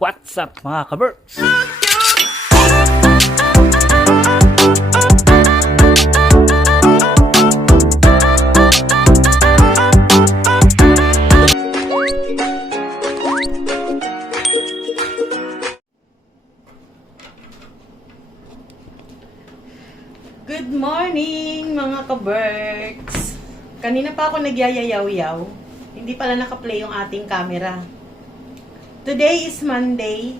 What's up mga kaberks? Good morning mga ka-Berks! Kanina pa ako nagyayayaw-yaw. Hindi pala naka-play yung ating camera. Today is Monday.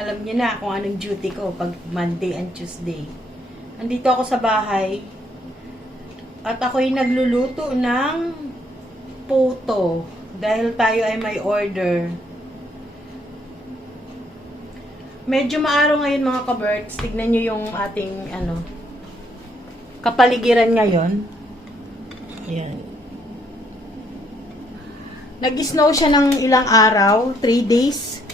Alam niyo na kung anong duty ko pag Monday and Tuesday. Andito ako sa bahay. At ako'y nagluluto ng puto. Dahil tayo ay may order. Medyo maaraw ngayon mga ka-Berks. Tignan nyo yung ating kapaligiran ngayon. Ayan. Nag-snow siya ng ilang araw. 3 days.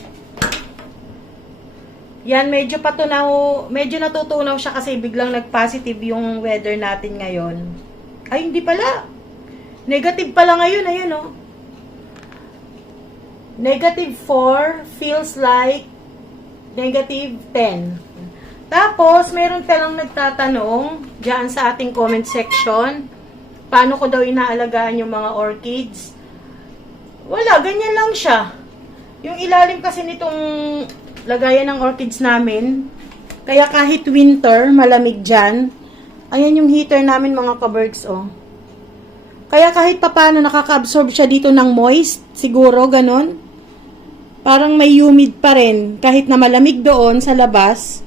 Yan, medyo natutunaw siya kasi biglang nag-positive yung weather natin ngayon. Ay, hindi pala. Negative pala ngayon. Ayun, oh. -4 feels like -10. Tapos, meron talang nagtatanong dyan sa ating comment section, paano ko daw inaalagaan yung mga orchids. Wala, ganyan lang siya. Yung ilalim kasi nitong lagayan ng orchids namin, kaya kahit winter, malamig dyan. Ayan yung heater namin mga ka-Berks, oh. Kaya kahit papaano nakaka-absorb siya dito ng moist, siguro, ganon. Parang may humid pa rin, kahit na malamig doon sa labas.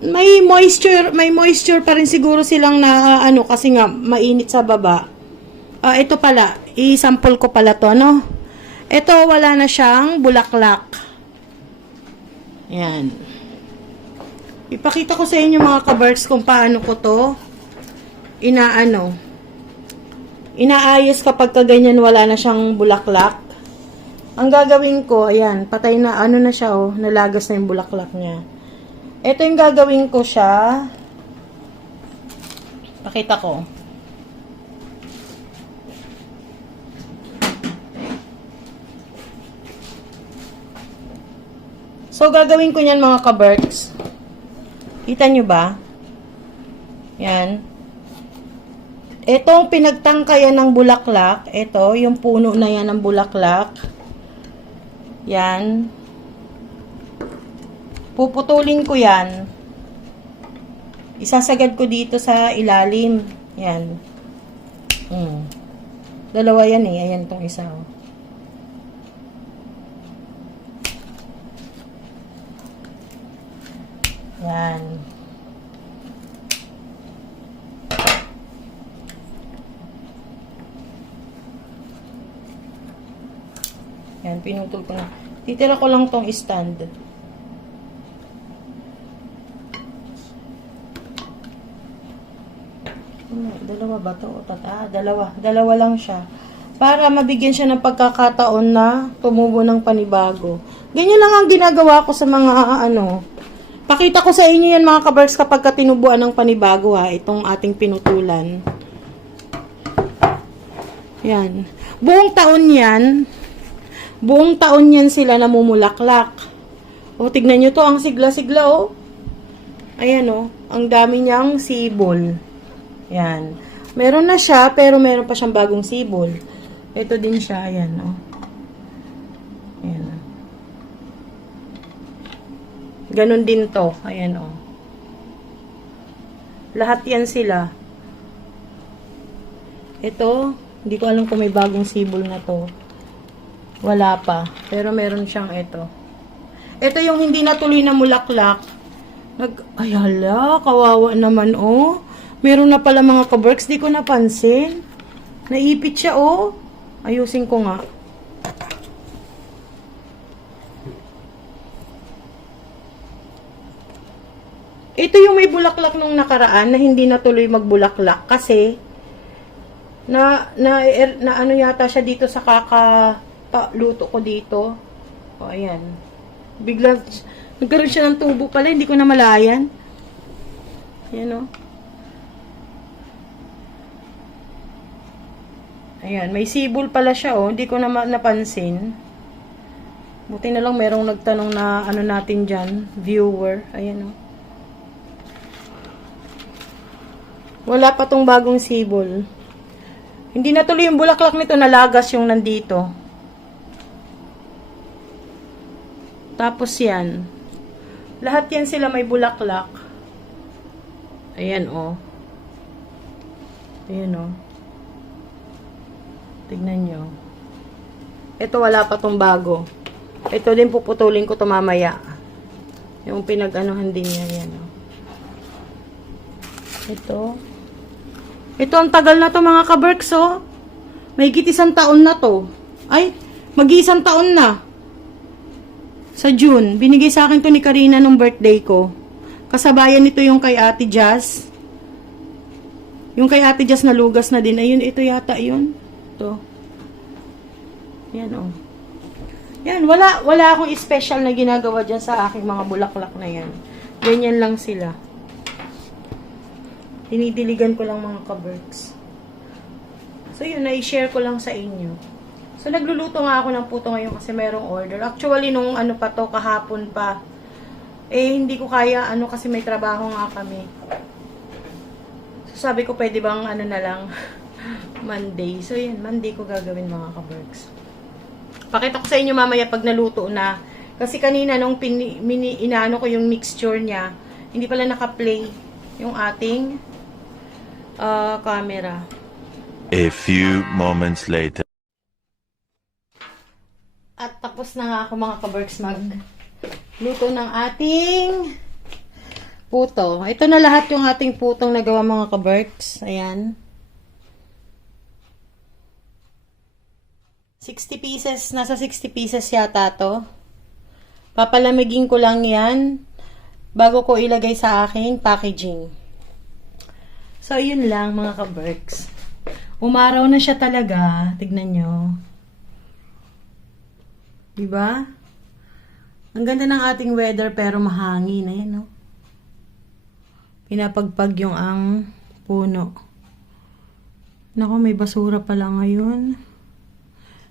May moisture pa rin siguro silang na kasi nga mainit sa baba. Ito pala, i-sample ko pala to, no? Ito wala na siyang bulaklak. Yan. Ipakita ko sa inyo mga ka-Berks kung paano ko to inaayos kapag ganyan wala na siyang bulaklak. Ang gagawin ko, ayan, patay na, na siya, oh, nalagas na yung bulaklak niya. Ito yung gagawin ko siya. Pakita ko. So, gagawin ko niyan mga ka-Berks. Kita nyo ba? Yan. Itong pinagtangkayan ng bulaklak, ito, yung puno na yan ng bulaklak. Yan. Puputulin ko yan. Isasagad ko dito sa ilalim. Yan. Dalawa yan eh. Ayan tong isa. Oh. Yan. Yan, pinutol ko na. Titira ko lang tong stand. Dalawa ba to? Dalawa lang siya. Para mabigyan siya ng pagkakataon na tumubo ng panibago. Ganyan lang ang ginagawa ko sa mga Pakita ko sa inyo yan mga ka-Berks kapag tinubuan ng panibago ha. Itong ating pinutulan. Yan. Buong taon yan sila namumulaklak. O, tignan nyo to. Ang sigla-sigla, oh. Ayan, oh. Ang dami niyang sibol. Yan. Meron na siya, pero meron pa siyang bagong sibol. Ito din siya. Ayan, oh. Ayan. Ganon din to. Ayan, oh. Lahat yan sila. Ito, hindi ko alam kung may bagong sibol na to. Wala pa. Pero meron siyang ito. Ito yung hindi natuloy na mulaklak. Ay hala, kawawa naman, oh. Meron na pala mga ka-Berks, di ko napansin. Naipit siya, oh. Ayusin ko nga. Ito yung may bulaklak nung nakaraan na hindi natuloy magbulaklak kasi na yata siya dito sa luto ko dito. O, ayan. Bigla, nagkaroon siya ng tubo pala, hindi ko na malayan. Ayan, o. Ayan, may sibol pala siya, oh. Hindi ko na napansin. Buti na lang merong nagtanong na ano natin dyan, viewer. Ayan o. Wala pa tong bagong sibol. Hindi na tuloy yung bulaklak nito, nalagas yung nandito. Tapos yan. Lahat yan sila may bulaklak. Ayan o. Ayan o. Tignan nyo. Ito wala pa tong bago. Ito din puputulin ko to mamaya. Yung pinag-anuhan din niya. Yan o. Ito. Ito ang tagal na to mga kaberks oh. May higit 1 taon na to. Ay, mag-1 taon na. Sa June. Binigay sa akin to ni Karina nung birthday ko. Kasabayan nito yung kay Ate Jazz. Yung kay Ate Jazz nalugas na din. Ayun, ito yata yun. Ito. Yan oh. Yan, wala akong special na ginagawa dyan sa aking mga bulaklak na yan. Ganyan lang sila. Dinidiligan ko lang mga kaberks. So yun, na-share ko lang sa inyo. So nagluluto nga ako ng puto ngayon kasi merong order. Actually, nung ano pa to, kahapon pa. Eh, hindi ko kaya, ano kasi may trabaho nga kami. So sabi ko, pwede bang ano na lang, Monday. So yun, Monday ko gagawin mga kaberks. Pakita ko sa inyo mamaya pag naluto na. Kasi kanina nung inaano ko yung mixture niya, hindi pala naka-play yung ating camera. A few moments later. At tapos na nga ako mga kaberks magluto ng ating puto. Ito na lahat yung ating putong nagawa mga kaberks. Ayan. 60 pieces. Nasa 60 pieces yata to. Papalamigin ko lang yan bago ko ilagay sa aking packaging. So, yun lang mga kaberks. Umaraw na siya talaga. Tignan nyo. Diba? Ang ganda ng ating weather pero mahangin. Ayan, no? Pinapagpag yung ang puno. Naku, may basura pala ngayon.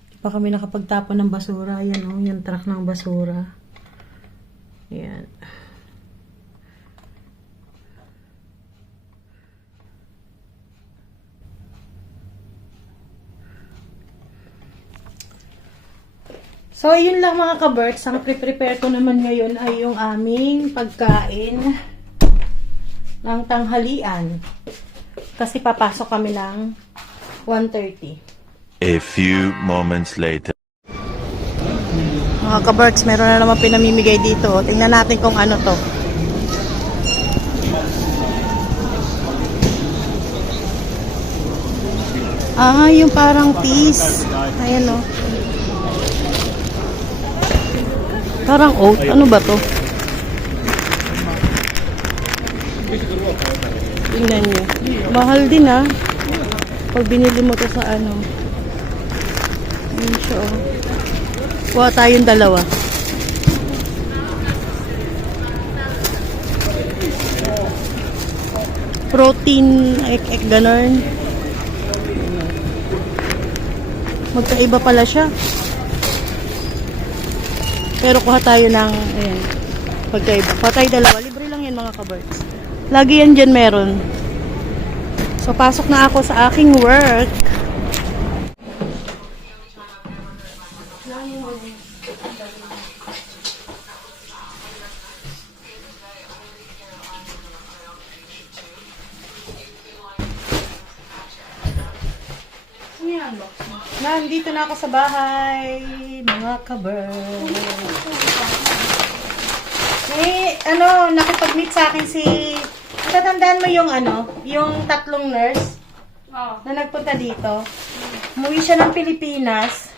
Di pa kami nakapagtapon ng basura. Ayan, no? Yung truck ng basura. Ayan. So, yun lang mga kaberks. Ang pre-prepare ko naman ngayon ay yung aming pagkain ng tanghalian. Kasi papasok kami ng 1:30. A few moments later. Mga kaberks, meron na naman pinamimigay dito. Tingnan natin kung ano to. Ah, yung parang peas. Ayan o. Parang oat. Ano ba to? Tingnan nyo. Mahal din ah. Pag binili mo to sa ano. Yun siya oh. Kuha tayong dalawa. Protein, ganon. Magkaiba pala siya. Pero kuha tayo ng, ayan, pagkaiba. Kuha tayo dalawa. Libre lang yan mga kaberks. Lagi yan dyan meron. So, pasok na ako sa aking work. Nandito na ako sa bahay, mga kaberks. May, nakipag-meet sa akin si, tatandaan mo yung yung tatlong nurse na nagpunta dito. Umuwi siya ng Pilipinas.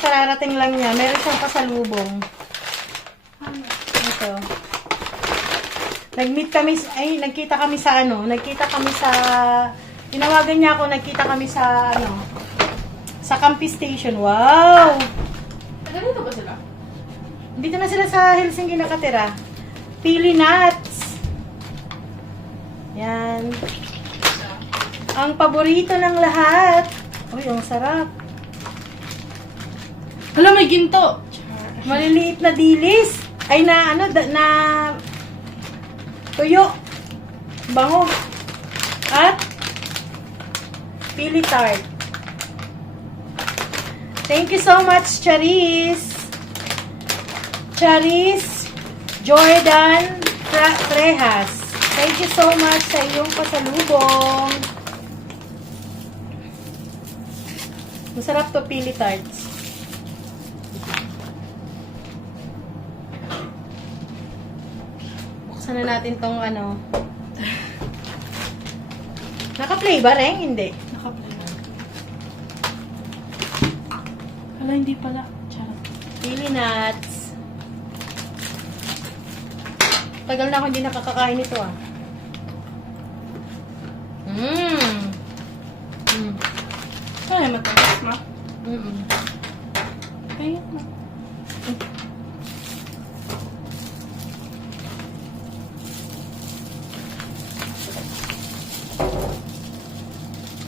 Kararating lang niya. Meron siyang pasalubong. Ito. Nagkita kami sa tinawagan niya ako, nagkita kami sa sa Campi Station. Wow! Dito ba sila? Dito na sila sa Helsinki nakatira. Pili nuts. Yan. Ang paborito ng lahat. Uy, ang sarap. Hala, may ginto! Maliliit na dilis. Ay na ano, na tuyo. Bango. At pili tart. Thank you so much, Charis. Charis Jordan Trejas. Thank you so much sa iyong pasalubong. Masarap to, pili tarts. Buksan na natin tong ano. Naka-play ba, Reng? Hindi. Naka-play. Hala, hindi pala. Charot. Pili nuts. Tagal na ako hindi nakakakain nito, ah. Ay, matagas ma. Kaya ma.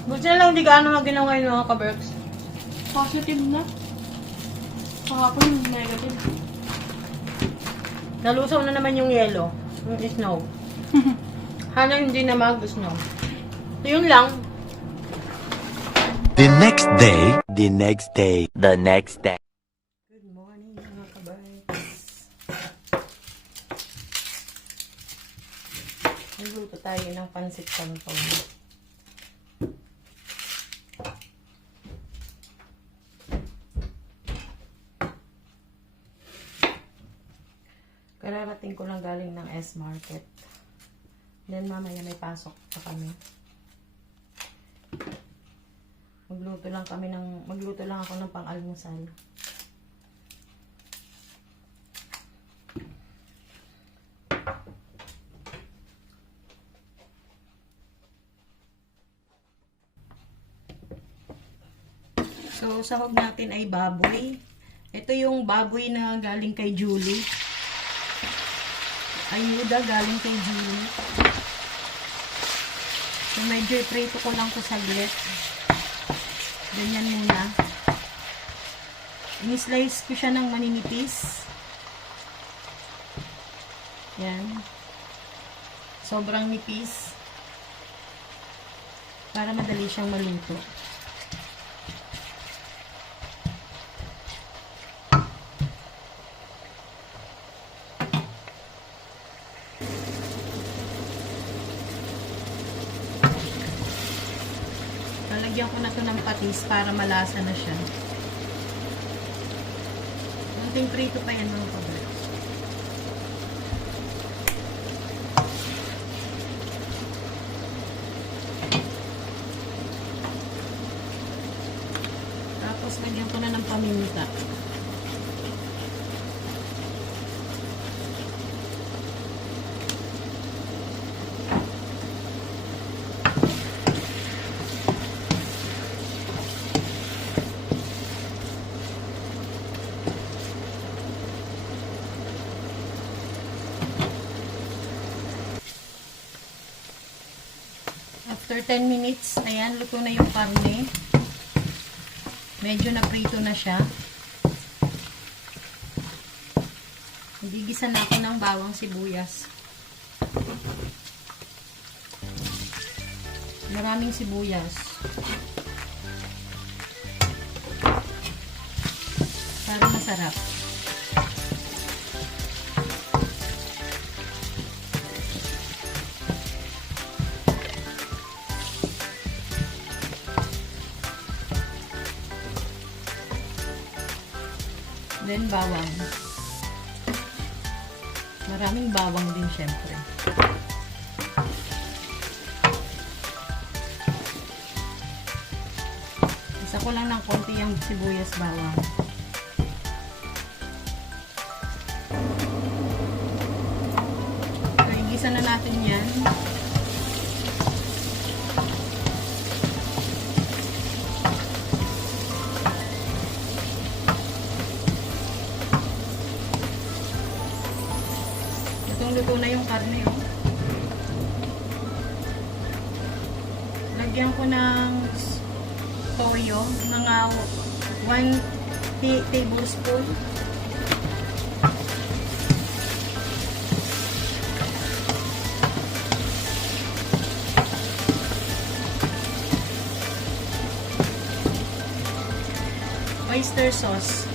Buti na lang hindi gaano maginawa yung mga kaberks. Positive na. Kahapon negative. Nalusaw na naman yung yellow. Yung snow. Hana hindi na mag-snow. So, yun lang. The next day, the next day, the next day. Good morning, mga kaberks. Nagluto tayo ng pansit canton. Kararating ko lang galing ng S-Market. Then mamaya may pasok pa kami. Magluto lang ako ng pang-almusal. So, sahog natin ay baboy. Ito yung baboy na galing kay Julie. Ayuda galing kay Julie. So, medyo iprito ko lang ko saglit. Ganyan muna. Ini-slice ko siya ng maninipis. Yan. Sobrang nipis. Para madali siyang maluto. Lalagyan ko na to ng patis para malasa na siya. Munting prito pa yan mga kaberks. Tapos lagyan ko na ng paminta. After 10 minutes, ayan, luto na yung karne. Medyo naprito na siya. Gigisa na ako ng bawang sibuyas. Maraming sibuyas. Para masarap. Then, bawang. Maraming bawang din, syempre. Isa ko lang ng konti yung sibuyas bawang. So, igisa na natin yan. Luto na yung karne, oh. Lagyan ko ng toyo, mga 1 tablespoon. Oyster sauce.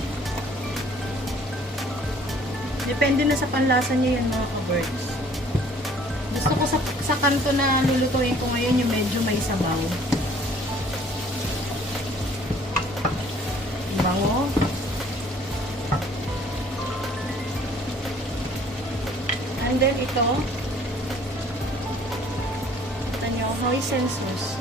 Depende na sa panlasa niyo yan mga ka-birds. Gusto ko sa kanto na lulutuin ko ngayon yung medyo may sabaw. Bango. And then ito. Ito nyo, hoisin sauce.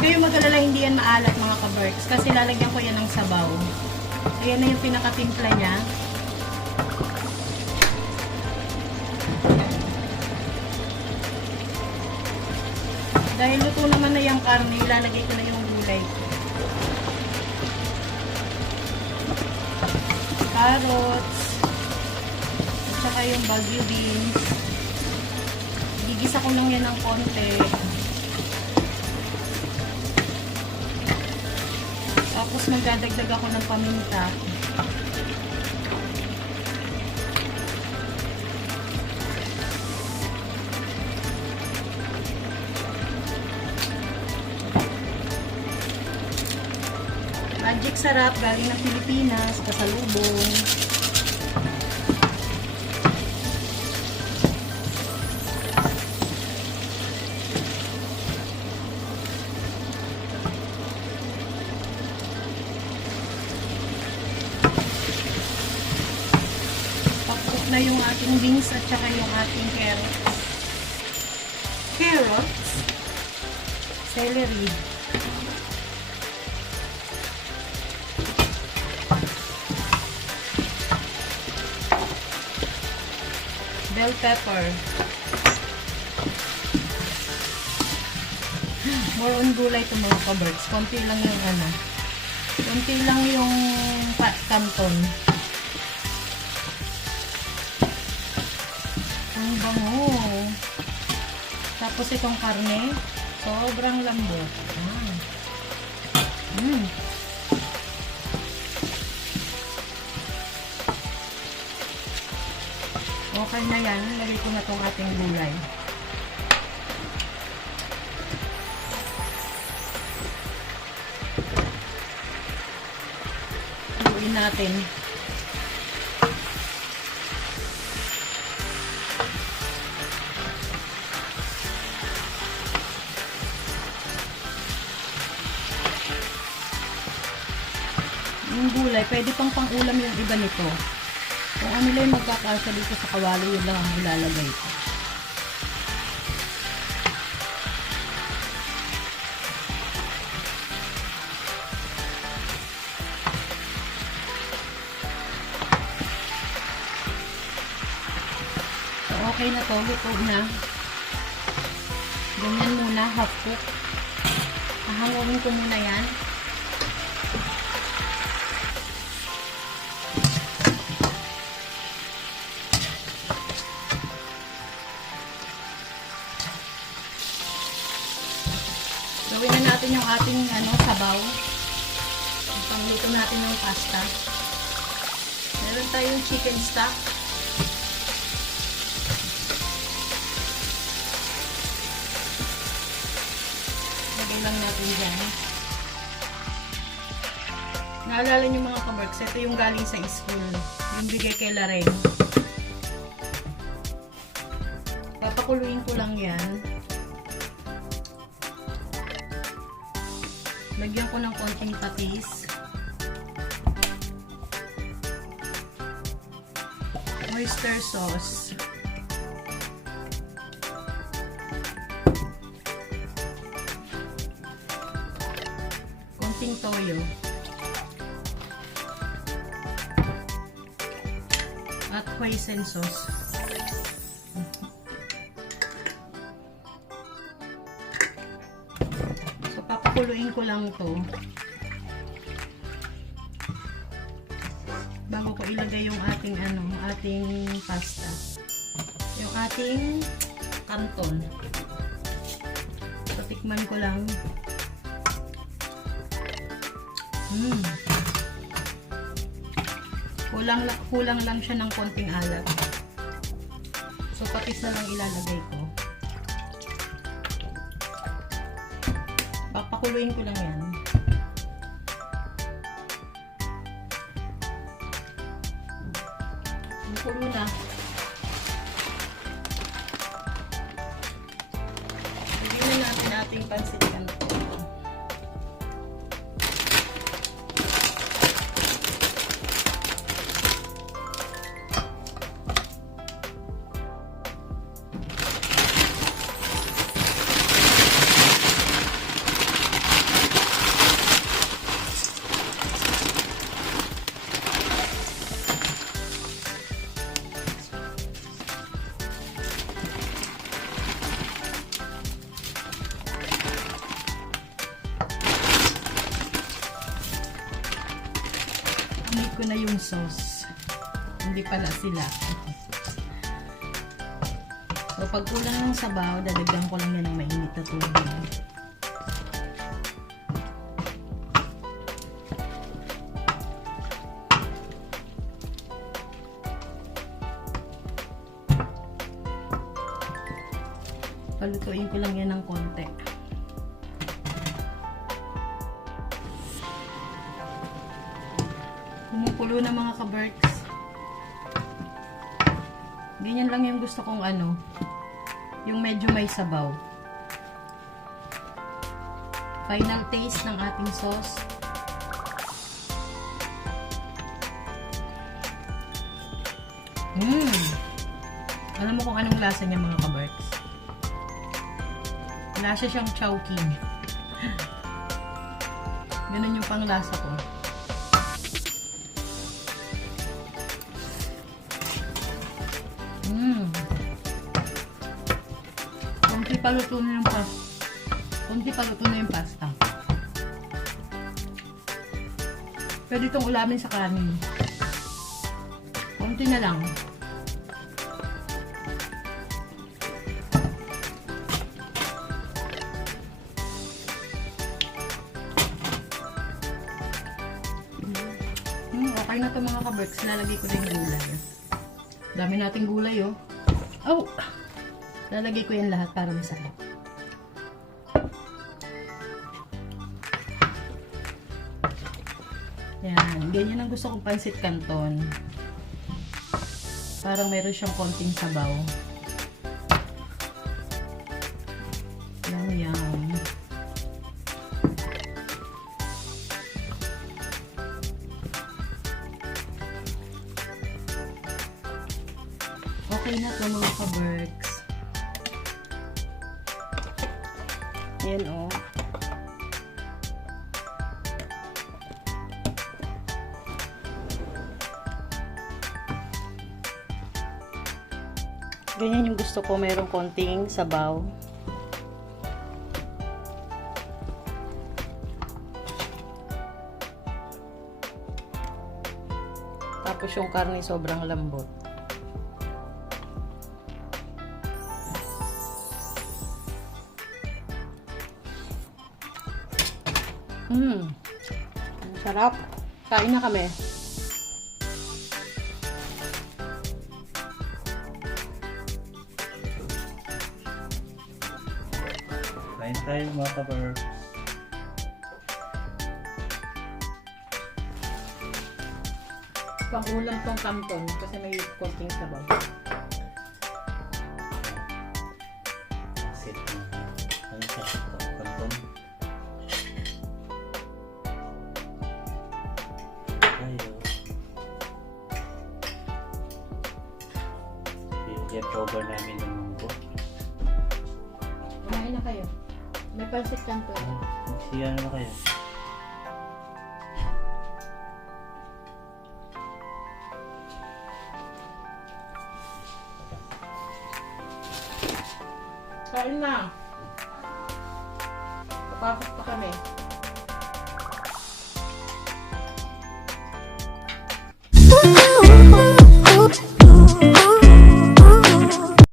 Kayo mag-alala, hindi yan maalat mga ka-birds kasi lalagyan ko yan ng sabaw. Ayan na yung pinakatimpla niya. Dahil luto naman na yung karne, ilalagay ko na yung gulay. Carrots, at saka yung Baguio beans. Gigisa ko lang yan ng konti. Tapos magdadagdag ako ng paminta. Magic sarap, galing ng Pilipinas, pasalubong. Pakpok na yung ating beans at saka yung ating carrots. Carrots, celery, bell pepper. More on gulay to mga ka-birds. Konti lang yung ano. Konti lang yung canton. Ang bango. Tapos itong karne, sobrang lambot. Okay na yan. Lagay ko na itong ating gulay. Haluin natin. Yung gulay, pwede pang pang-ulam yung iba nito. Kung ano lang yung magkakasya dito sa kawali, yun lang ang ilalagay ko. So, okay na to. Luto na. Ganyan muna, half cook. Hahangawin ko muna yan. Gawin na natin yung ating sabaw. Pangluto natin yung pasta. Meron tayong chicken stock. Lagay lang natin dyan. Naalala nyo mga ka-works, ito yung galing sa school. Yung bigay kay Laren. Papakuluin ko lang yan. Lagyan ko ng konting patis. Oyster sauce. Konting toyo. At hoisin sauce. Papakuluin ko lang to bago ko ilagay yung ating ating pasta, yung ating canton. Tikman ko lang. Kulang lang siya ng konting alat. So, patis na lang ilalagay ko. Papakuluin ko lang yan. Kulo na. Lagyan na natin ating pansit canton. Amig ko na yung sauce. Hindi pala sila. So, pag kulang ng sabaw, dadagdan ko lang yan ng mainit na tubig. Palutuin ko lang yan ng konti. Kumukulo na mga ka-berks. Ganyan lang yung gusto kong ano, yung medyo may sabaw. Final taste ng ating sauce. Alam mo kung anong lasa niya mga ka-berks? Lasa siyang chowking. Ganun yung panglasa ko. Kunti paluto na yung pasta. Pwede itong ulamin sa kanin. Kunti na lang. Okay na ito mga ka-berks. Lalagay ko na yung gulay. Dami nating gulay oh. Oh! Lalagay ko yan lahat para masarap. Yan. Ganyan ang gusto kong pansit canton. Parang meron siyang konting sabaw. Yum. Okay na to mga ka-berks. Yan o. Ganyan yung gusto ko, mayroong konting sabaw. Tapos yung karne sobrang lambot. Sarap. Kain na kami. Kain tayo mga ka-berks. Pangulam tong canton kasi may konting sabaw. Sit na. Ano sa kanton? Tayo. Cover namin ng munggo. Kumain na kayo. May pansit canton. Siya na kayo. Kain na. Papasok pa kami.